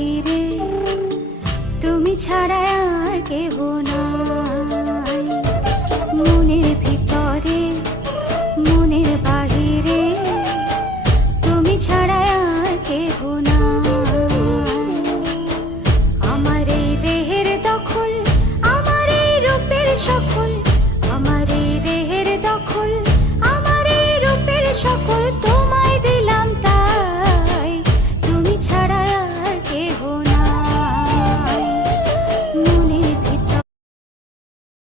বাহিরে তুমি ছাড়া আর কেহ নাই। মনের ভিতরে মনের বাহিরে তুমি ছাড়া আর কেহ নাই। আমার এই দেহের দখল, আমার এই রূপের সকল